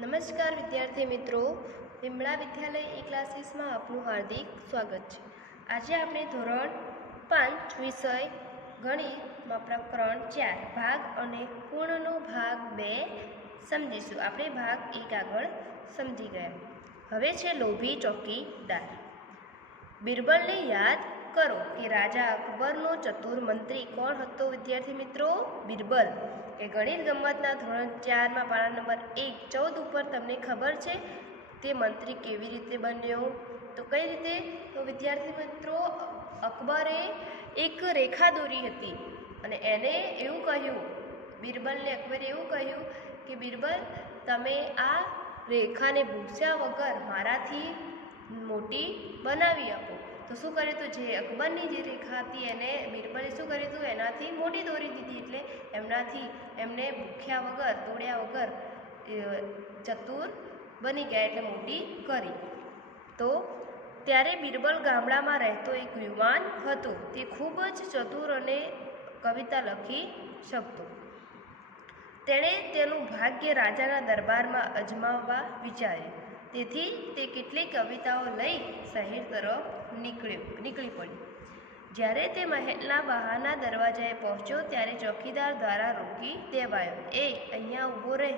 નમસ્કાર વિદ્યાર્થી મિત્રો, વિમળા વિદ્યાલય ઈ ક્લાસીસમાં આપનું હાર્દિક સ્વાગત છે। આજે આપણે ધોરણ 5 વિષય ગણિતમાં પ્રકરણ 4 ભાગ અને પૂર્ણનો ભાગ 2 સમજીશું। આપણે ભાગ 1 આગળ સમજી ગયા। હવે છે લોભી ચોકીદાર। બિરબલને યાદ કરો કે રાજા અકબરનો ચતુર મંત્રી કોણ હતો વિદ્યાર્થી મિત્રો? બિરબલ। કે ગણિત ગમતના ધોરણ 4માં પાના નંબર 1-14 ઉપર તમને ખબર છે તે મંત્રી કેવી રીતે બન્યો? તો કઈ રીતે? તો વિદ્યાર્થી મિત્રો, અકબરે એક રેખા દોરી હતી અને એને એવું કહ્યું, બિરબલને અકબરે એવું કહ્યું કે બિરબલ, તમે આ રેખાને ભૂસ્યા વગર મારાથી મોટી બનાવી આપો। તો શું કર્યું? તો જે અકબરની જે રેખા હતી એને બિરબલે શું કર્યું હતું? એનાથી મોટી દોરી દીધી। એટલે એમને ભૂખ્યા વગર, તોડ્યા વગર ચતુર બની ગયા, એટલે મોટી કરી। તો ત્યારે બિરબલ ગામડામાં રહેતો એક યુવાન હતો। તે ખૂબ જ ચતુર અને કવિતા લખી શકતો। તેણે તેનું ભાગ્ય રાજાના દરબારમાં અજમાવવા વિચાર્યું। તેથી તે કેટલીક કવિતાઓ લઈ શહેર તરફ નીકળી પડ્યો। જ્યારે તે મહેલના બહારના દરવાજાએ પહોંચ્યો ત્યારે ચોકીદાર દ્વારા રોકી દેવાયો। એ અહીંયા ઊભો રહે,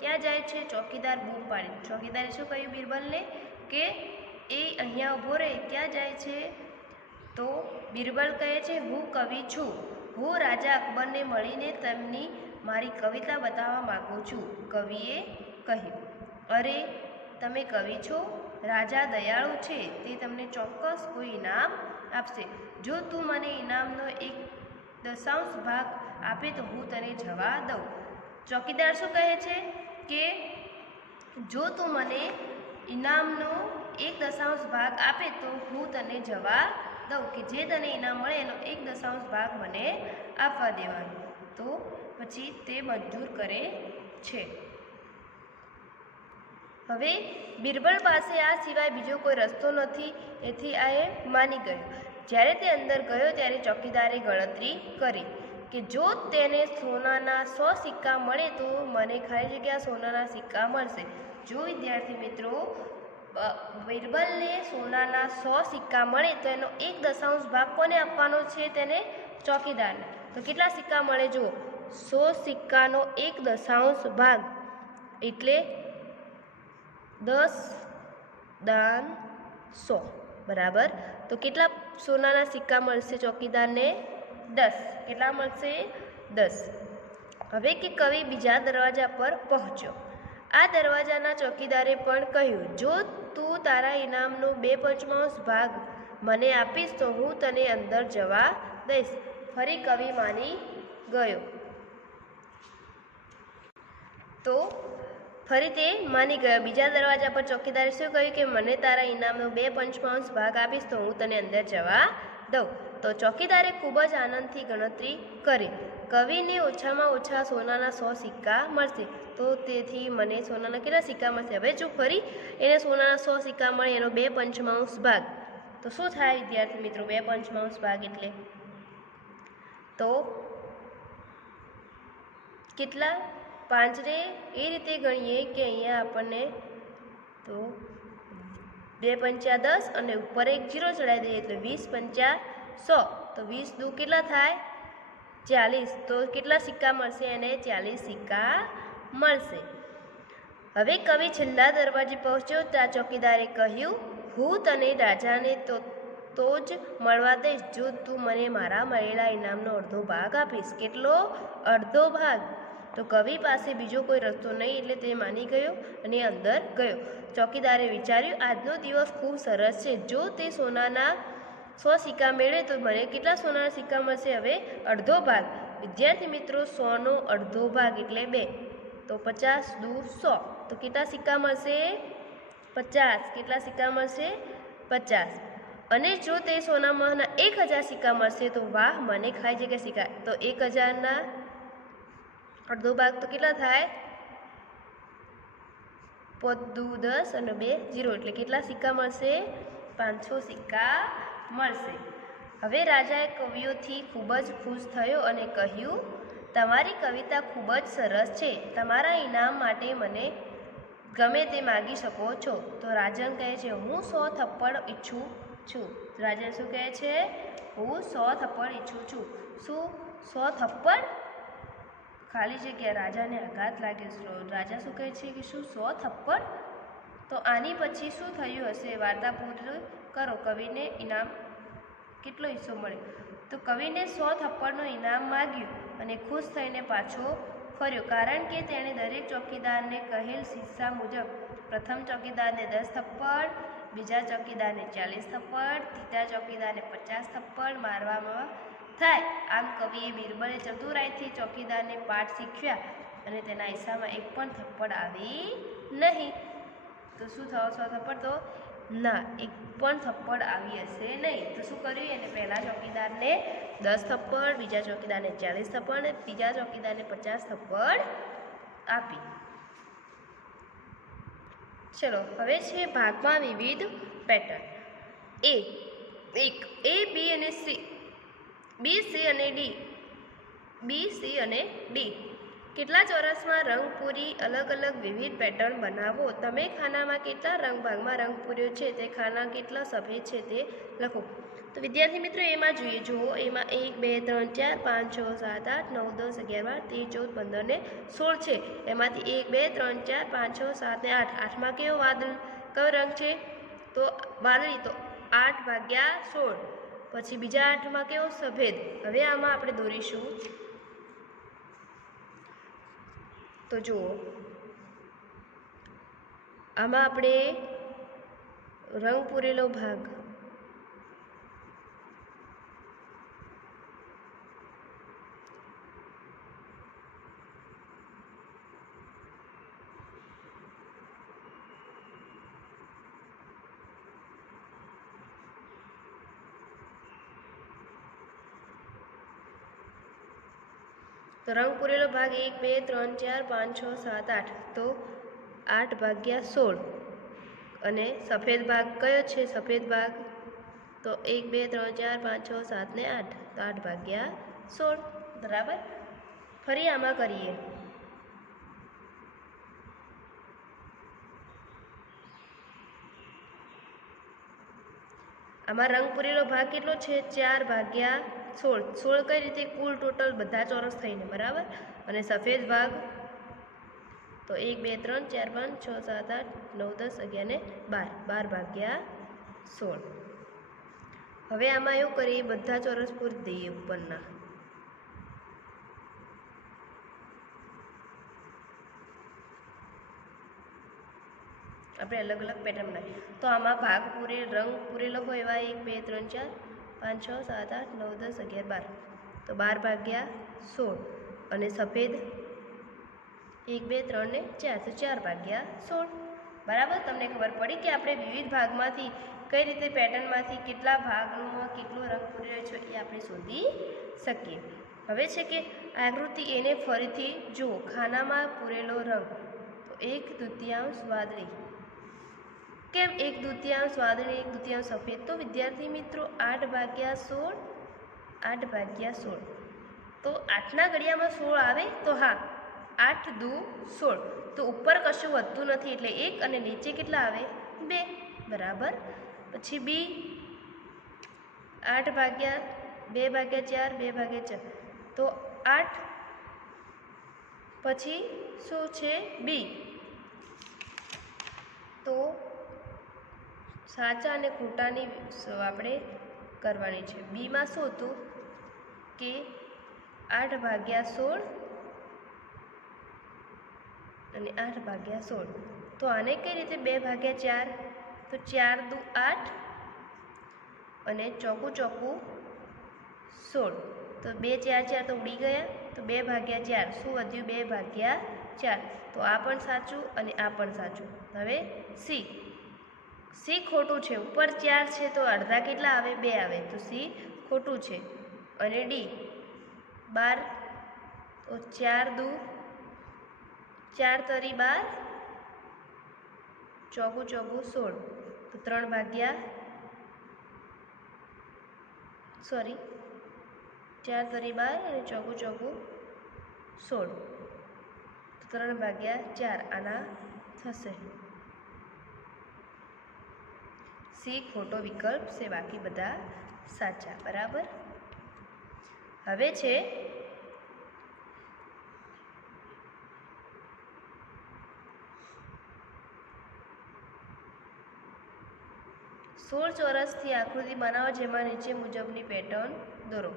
ક્યાં જાય છે? ચોકીદાર બૂમ પાડી। ચોકીદારે શું કહ્યું બિરબલને કે એ અહીંયા ઊભો રહે, ક્યાં જાય છે? તો બિરબલ કહે છે, હું કવિ છું, હું રાજા અકબરને મળીને તેમની મારી કવિતા બતાવવા માગું છું। કવિએ કહ્યું, અરે તમે કવિ છો? રાજા દયાળુ છે, તે તમને ચોક્કસ કોઈ ઇનામ આપશે। જો તું મને ઇનામનો 1/10 ભાગ આપે તો હું તને જવા દઉં। ચોકીદાર શું કહે છે કે જો તું મને ઇનામનો 1/10 ભાગ આપે તો હું તને જવા દઉં, કે જે તને ઇનામ મળે એનો 1/10 ભાગ મને આપવા દેવાનો। તો પછી તે મંજૂર કરે છે। હવે બિરબલ પાસે આ સિવાય બીજો કોઈ રસ્તો નથી, એથી આ એ માની ગયો। જ્યારે તે અંદર ગયો ત્યારે ચોકીદારે ગણતરી કરી કે જો તેને સોનાના 100 સિક્કા મળે તો મને ખાલી જગ્યા સોનાના સિક્કા મળશે। જો વિદ્યાર્થી મિત્રો, બિરબલને સોનાના 100 સિક્કા મળે તો એનો 1/10 ભાગ કોને આપવાનો છે? તેને ચોકીદારને। તો કેટલા સિક્કા મળે? જુઓ, 100 સિક્કાનો 1/10 ભાગ એટલે 10 દાન 100 બરાબર। તો કેટલા સોનાના સિક્કા મળશે ચોકીદારને? 10। કેટલા મળશે? 10। હવે કે કવિ બીજા દરવાજા પર પહોંચ્યો। આ દરવાજાના ચોકીદારે પણ કહ્યું, જો તું તારા ઇનામનો 2/5 ભાગ મને આપીશ તો હું તને અંદર જવા દઈશ। ફરી કવિ માની ગયો। તો ફરી તે માની ગયો। બીજા દરવાજા પર ચોકીદારે શું કહ્યું કે મને તારા ઇનામનો 2/5 ભાગ આપીશ તો હું તને અંદર જવા દઉં। તો ચોકીદારે ખૂબ જ આનંદથી ગણતરી કરી। કવિને ઓછામાં ઓછા સોનાના 100 સિક્કા મળશે, તો તેથી મને સોનાના કેટલા સિક્કા મળશે? હવે જો ફરી એને સોનાના 100 સિક્કા મળે એનો 2/5 ભાગ, તો શું થાય વિદ્યાર્થી મિત્રો? 2/5 ભાગ એટલે તો કેટલા? 5 ને એ રીતે ગણીએ કે અહીંયા આપણને તો 2 પંચા 10 અને ઉપર એક 0 ચડાવી દઈએ એટલે 20 પંચા 100, તો 20 દુ કેટલા થાય? 40। તો કેટલા સિક્કા મળશે એને? 40 સિક્કા મળશે। હવે કવિ છેલ્લા દરવાજે પહોંચ્યો ત્યાં ચોકીદારે કહ્યું, હું તને રાજાને તો જ મળવા દઈશ જો તું મને મારા મળેલા ઇનામનો અડધો ભાગ આપીશ। કેટલો? અડધો ભાગ। તો કવિ પાસે બીજો કોઈ રસ્તો નહીં એટલે તે માની ગયો અને અંદર ગયો। ચોકીદારે વિચાર્યું, આજનો દિવસ ખૂબ સરસ છે, જો તે સોનાના 100 સિક્કા મેળવે તો મને કેટલા સોનાના સિક્કા મળશે? હવે અડધો ભાગ। વિદ્યાર્થી મિત્રો, 100નો અડધો ભાગ એટલે 2, તો 50 દુ 100, તો કેટલા સિક્કા મળશે? 50। કેટલા સિક્કા મળશે? 50। અને જો તે સોનામાંના 1000 સિક્કા મળશે તો વાહ, મને ખાઈ જગ્યા સિક્કા। તો 1000ના અડધો ભાગ તો કેટલા થાય? 5 દુ 10 અને 2 0, એટલે કેટલા સિક્કા મળશે? 500 સિક્કા મળશે। હવે રાજાએ કવિઓથી ખૂબ જ ખુશ થયો અને કહ્યું, તમારી કવિતા ખૂબ જ સરસ છે, તમારા ઇનામ માટે મને ગમે તે માગી શકો છો. તો રાજન કહે છે હું 100 થપ્પડ ઈચ્છું છું. રાજન શું કહે છે? હું 100 થપ્પડ ઈચ્છું છું. શું 100 થપ્પડ? ખાલી જગ્યા. રાજાને આઘાત લાગ્યો. રાજા શું કહે છે કે શું 100 થપ્પડ? તો આની પછી શું થયું હશે? વાર્તા પૂરી કરો. કવિને ઇનામ કેટલો હિસ્સો મળે? તો કવિને 100 થપ્પડનો ઇનામ માગ્યું અને ખુશ થઈને પાછો ફર્યો, કારણ કે તેણે દરેક ચોકીદારને કહેલ શિક્ષા મુજબ પ્રથમ ચોકીદારને 10 થપ્પડ, બીજા ચોકીદારને 40 થપ્પડ, ત્રીજા ચોકીદારને 50 થપ્પડ મારવામાં થાય. આમ કવિએ બિરબલે ચતુરાઈથી ચોકીદારને પાઠ શીખ્યા અને તેના હિસ્સામાં એક પણ થપ્પડ આવી નહીં. તો શું થયો? 100 થપ્પડ? તો ના, એક પણ થપ્પડ આવી હશે નહીં. તો શું કર્યું? એને પહેલા ચોકીદારને 10 થપ્પડ, બીજા ચોકીદારને 40 થપ્પડ અને ત્રીજા ચોકીદારને 50 થપ્પડ આપી. ચલો હવે છે ભાગમાં વિવિધ પેટર્ન. A, બી અને સી, બી, સી અને ડી, બી, સી અને ડી. કેટલા ચોરસમાં રંગપૂરી અલગ અલગ વિવિધ પેટર્ન બનાવો. તમે ખાનામાં કેટલા ભાગમાં રંગપૂરીઓ છે તે ખાના કેટલા સફેદ છે તે લખો. તો વિદ્યાર્થી મિત્રો એમાં જોઈએ. જુઓ, એમાં 1, 2, 3, 4, 5, 6, 7, 8, 9, 10, 11, 12, 13, 14, 15 ને 16 છે. એમાંથી 1, 2, 3, 4, 5, 6, 7 ને 8. 8માં કયો રંગ છે? તો વાદળી. તો 8 ભાગ્યા 16. પછી બીજા 8માં કેવો? સફેદ. હવે આમાં આપણે દોરીશું. તો જુઓ, આમાં આપણે રંગ પૂરેલો ભાગ, તો રંગ પૂરેલો ભાગ 1, 2, 3, 4, 5, 6, 7, 8. તો 8 ભાગ્યા 16. અને સફેદ ભાગ કયો છે? સફેદ ભાગ તો 1, 2, 3, 4, 5, 6, 7 ને 8. તો 8 ભાગ્યા 16. બરાબર. ફરી આમાં કરીએ. આમાં રંગ પૂરેલો ભાગ કેટલો છે? 4 ભાગ્યા 16. 16 કઈ રીતે? કુલ ટોટલ બધા ચોરસ થઈને. બરાબર. અને સફેદ ભાગ તો 1, 2, 3, 4, 5, 6, 7, 8, 9, 10, 11 ને 12. 12 ભાગ્યા 16. હવે આમાં એવું કરીએ, બધા ચોરસ પૂરી દઈએ ઉપરના. આપણે અલગ અલગ પેટર્ન બનાવીએ. તો આમાં ભાગ રંગ પૂરેલો હોય એવા 1, 2, 3, 4, 5, 6, 7, 8, 9, 10, 11, 12. તો 12 ભાગ્યા 16. અને સફેદ 1, 2, 3 ને 4. તો 4 ભાગ્યા 16. બરાબર. તમને ખબર પડી કે આપણે વિવિધ ભાગમાંથી કઈ રીતે પેટર્નમાંથી કેટલા ભાગમાં કેટલો રંગ પૂરેલો છે એ આપણે શોધી શકીએ. હવે છે કે આકૃતિ એને ફરીથી જુઓ. ખાનામાં પૂરેલો રંગ તો 1/2 વાદળી. કેમ 1/2 વાદળી, 1/2 સફેદ? તો વિદ્યાર્થી મિત્રો 8 ભાગ્યા 16. 8 ભાગ્યા 16. તો 8ના ઘડિયામાં 16 આવે? તો હા, 8 દુ 16. તો ઉપર કશું વધતું નથી એટલે 1 અને નીચે કેટલા આવે? 2. બરાબર. પછી બી 8 ભાગ્યા 2 ભાગ્યા 4, 2 ભાગ્યા 4. તો 8. પછી શું છે? બી. તો સાચા અને ખોટાની આપણે કરવાની છે. બીમાં શું હતું કે 8 ભાગ્યા 16 અને 8 ભાગ્યા 16. તો આને કઈ રીતે? 2 ભાગ્યા 4. તો 4 દુ 8 અને ચોકું 16. તો 2, 4, 4 તો ઉડી ગયા. તો 2 ભાગ્યા 4. શું વધ્યું? 2 ભાગ્યા 4. તો આ પણ સાચું અને આ પણ સાચું. હવે સી. સી ખોટું છે. ઉપર 4 છે તો અડધા કેટલા આવે? 2 આવે. તો સી ખોટું છે. અને ડી 12. તો 4 દુ 4 તરી 12, ચોકું 16. તો 3 ભાગ્યા 4 તરી 12 અને ચોકું 16. તો 3 ભાગ્યા 4. આના થશે. સી ખોટો વિકલ્પ છે, બાકી બધા સાચા. બરાબર. હવે છે સોળ ચોરસથી આકૃતિ બનાવો જેમાં નીચે મુજબની પેટર્ન દોરો.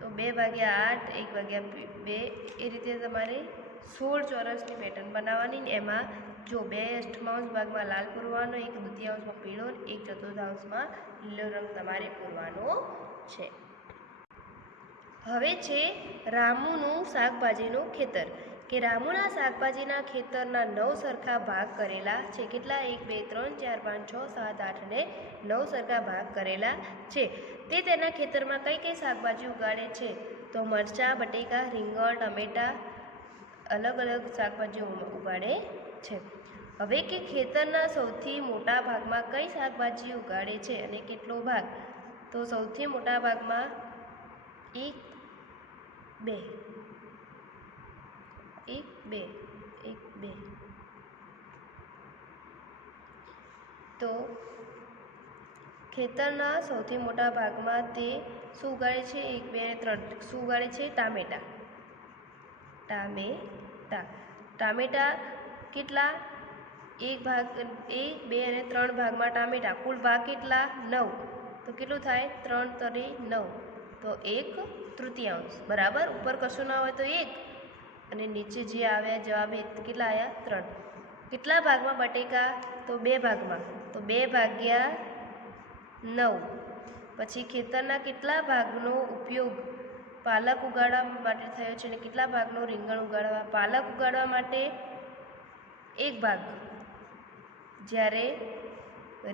તો 2/8 1/2 એ રીતે તમારે 16 ચોરસની પેટર્ન બનાવવાની. એમાં જો 2/8 ભાગમાં લાલ પૂરવાનો, 1/2 પીળો, 1/4 લીલો રંગ તમારે પૂરવાનો છે. હવે છે રામુનું શાકભાજીનું ખેતર. કે રામુના શાકભાજીના ખેતરના 9 સરખા ભાગ કરેલા છે. કેટલા? 1 2 3 4 5 6 7 8 અને 9 સરખા ભાગ કરેલા છે. તે તેના ખેતરમાં કઈ કઈ શાકભાજી ઉગાડે છે? તો મરચાં, બટેકા, રીંગણ, ટમેટા, અલગ અલગ શાકભાજીઓ ઉગાડે છે. હવે કે ખેતરના સૌથી મોટા ભાગમાં કઈ શાકભાજી ઉગાડે છે અને કેટલો ભાગ? તો સૌથી મોટા ભાગમાં 1 2 1 2 1 2. તો ખેતરના સૌથી મોટા ભાગમાં તે શું ઉગાડે છે? 1 2 3 શું ઉગાડે છે? ટામેટા. ટામેટા કેટલા? 1 ભાગ 1 2 અને 3 ભાગમાં ટામેટા. કુલ ભાગ કેટલા? 9. તો કેટલું થાય? 3 તરી 9. તો 1/3. બરાબર. ઉપર કશું ના હોય તો 1 અને નીચે જે આવ્યા જવાબ કેટલા આવ્યા? 3. કેટલા ભાગમાં બટેકા? તો 2 ભાગમાં. તો 2/9. પછી ખેતરના કેટલા ભાગનો ઉપયોગ પાલક ઉગાડવા માટે થયો છે અને કેટલા ભાગનો રીંગણ ઉગાડવા? પાલક ઉગાડવા માટે 1 ભાગ, જ્યારે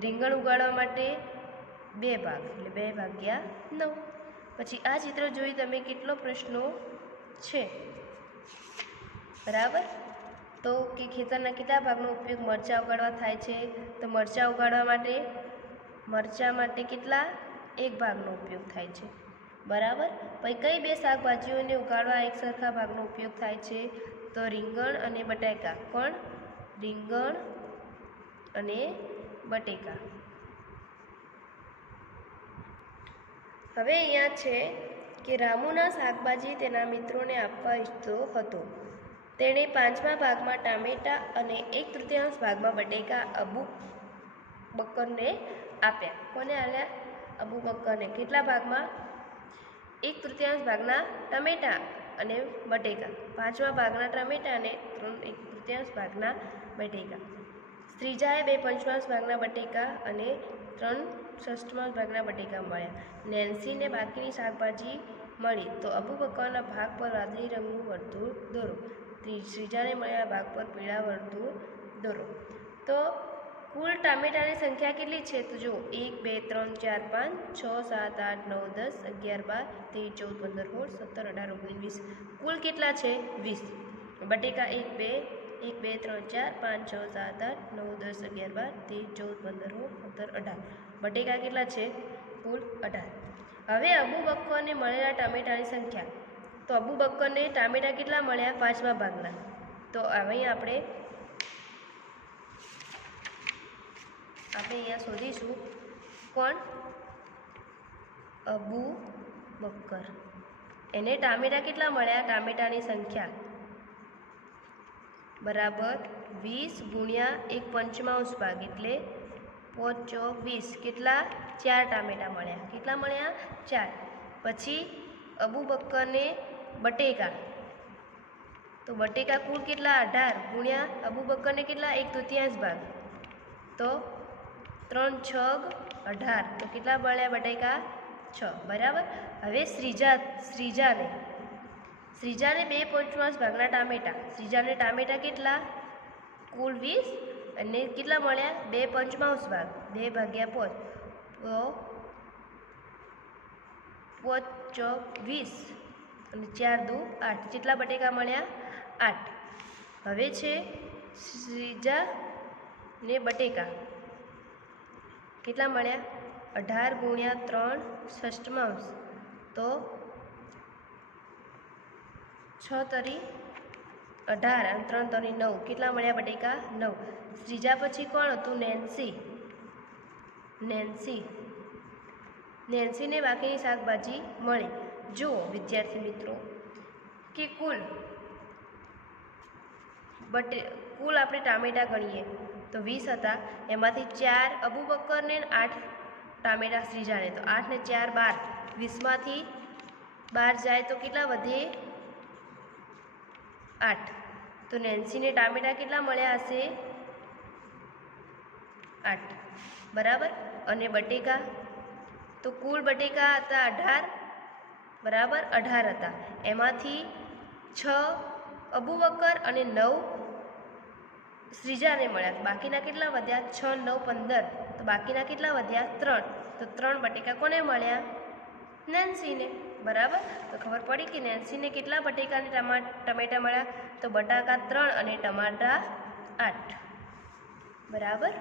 રીંગણ ઉગાડવા માટે 2 ભાગ, એટલે 2/9. પછી આ ચિત્ર જોઈ તમે કેટલો પ્રશ્નો છે? બરાબર. તો કે ખેતરના કેટલા ભાગનો ઉપયોગ મરચાં ઉગાડવા થાય છે? તો મરચાં માટે કેટલા? 1 ભાગનો ઉપયોગ થાય છે. બરાબર. પછી કઈ 2 શાકભાજીઓને ઉગાડવા 1 સરખા ભાગનો ઉપયોગ થાય છે? તો રીંગણ અને બટાકા. કોણ? રીંગણ અને બટેકા. હવે અહીંયા છે કે રામુના શાકભાજી તેના મિત્રોને આપવા ઈચ્છતો હતો. તેણે 5મા ભાગમાં ટામેટા અને 1/3 ભાગમાં બટેકા અબુ બકરને આપ્યા. કોને આલ્યા? અબુ બકરને. કેટલા ભાગમાં? 1/3 ભાગના ટમેટા અને બટેકા, 5મા ભાગના ટમેટા અને 1/3 ભાગના બટેકા. શ્રીજાએ 2/5 ભાગના બટેકા અને 3/6 ભાગના બટેકા મળ્યા. નેન્સીને બાકીની શાકભાજી મળી. તો અબુ બકરના ભાગ પર વાદળી રંગનું વર્તુળ દોરો. શ્રીજાને મળેલા ભાગ પર પીળા વર્તુળ દોરો. તો કુલ ટામેટાની સંખ્યા કેટલી છે? તો જો 1 2 3 4 5 6 7 8 9 10 11 12 13 14 15 16 17 18 19 20. કુલ કેટલા છે? 20. બટેકા 1 2 3 4 5 6 7 8 9 10 11 12 13 14 15 16 17 18. બટેકા કેટલા છે? કુલ 18. હવે અબુ બકરને મળેલા ટામેટાની સંખ્યા. તો અબુ બકરને ટામેટા કેટલા મળ્યા? 5મા ભાગના. તો અહીં આપણે અહીંયા શોધીશું. કોણ? અબુ બકર. એને ટામેટા કેટલા મળ્યા? ટામેટાની સંખ્યા બરાબર 20 ગુણ્યા 1/5 ભાગ એટલે 5 ચોક 20. કેટલા? 4 ટામેટા મળ્યા. કેટલા મળ્યા? 4. પછી અબુ બકરને બટેકા. તો બટેકા કુલ કેટલા? 18 ગુણ્યા અબુ બકરને કેટલા? 1/3 ભાગ. તો 3 6 18. તો કેટલા મળ્યા બટેકા? 6. બરાબર. હવે શ્રીજાને 2/5 ભાગના ટામેટા. શ્રીજાને ટામેટા કેટલા? કુલ 20 અને કેટલા મળ્યા? 2/5 ભાગ. 2/5. તો 5 ચોક 20 અને 4 દુ 8. કેટલા બટેકા મળ્યા? 8. હવે છે શ્રીજા ને બટેકા કેટલા મળ્યા? 18 ગુણ્યા 3/6. તો 6 તરી 18 અને 3 તરી 9 કેટલા મળ્યા બટેકા 9. ત્રીજા પછી કોણ હતું નેન્સીને બાકીની શાકભાજી મળી. જુઓ વિદ્યાર્થી મિત્રો કે કુલ આપણે ટામેટાં ગણીએ તો 20 હતા. એમાંથી 4 અબુબકરને 8 ટામેટાં શ્રીજાને, તો 8 ને 4 12. 20માંથી 12 જાય તો કેટલા વધે 8. તો નેન્સીને ટામેટાં કેટલા મળ્યા હશે 8 બરાબર. અને બટેકા તો કુલ બટેકા હતા 18 બરાબર 18 હતા. એમાંથી 6 અબુબકર અને 9 શ્રીજાને મળ્યા. બાકીના કેટલા વધ્યા 6 9 15. તો બાકીના કેટલા વધ્યા 3. તો 3 બટેકા કોને મળ્યા નેન્સીને બરાબર. તો ખબર પડી કે નેન્સીને કેટલા બટેકા અને ટમેટા મળ્યા. તો બટાકા 3 અને ટમાટા 8 બરાબર.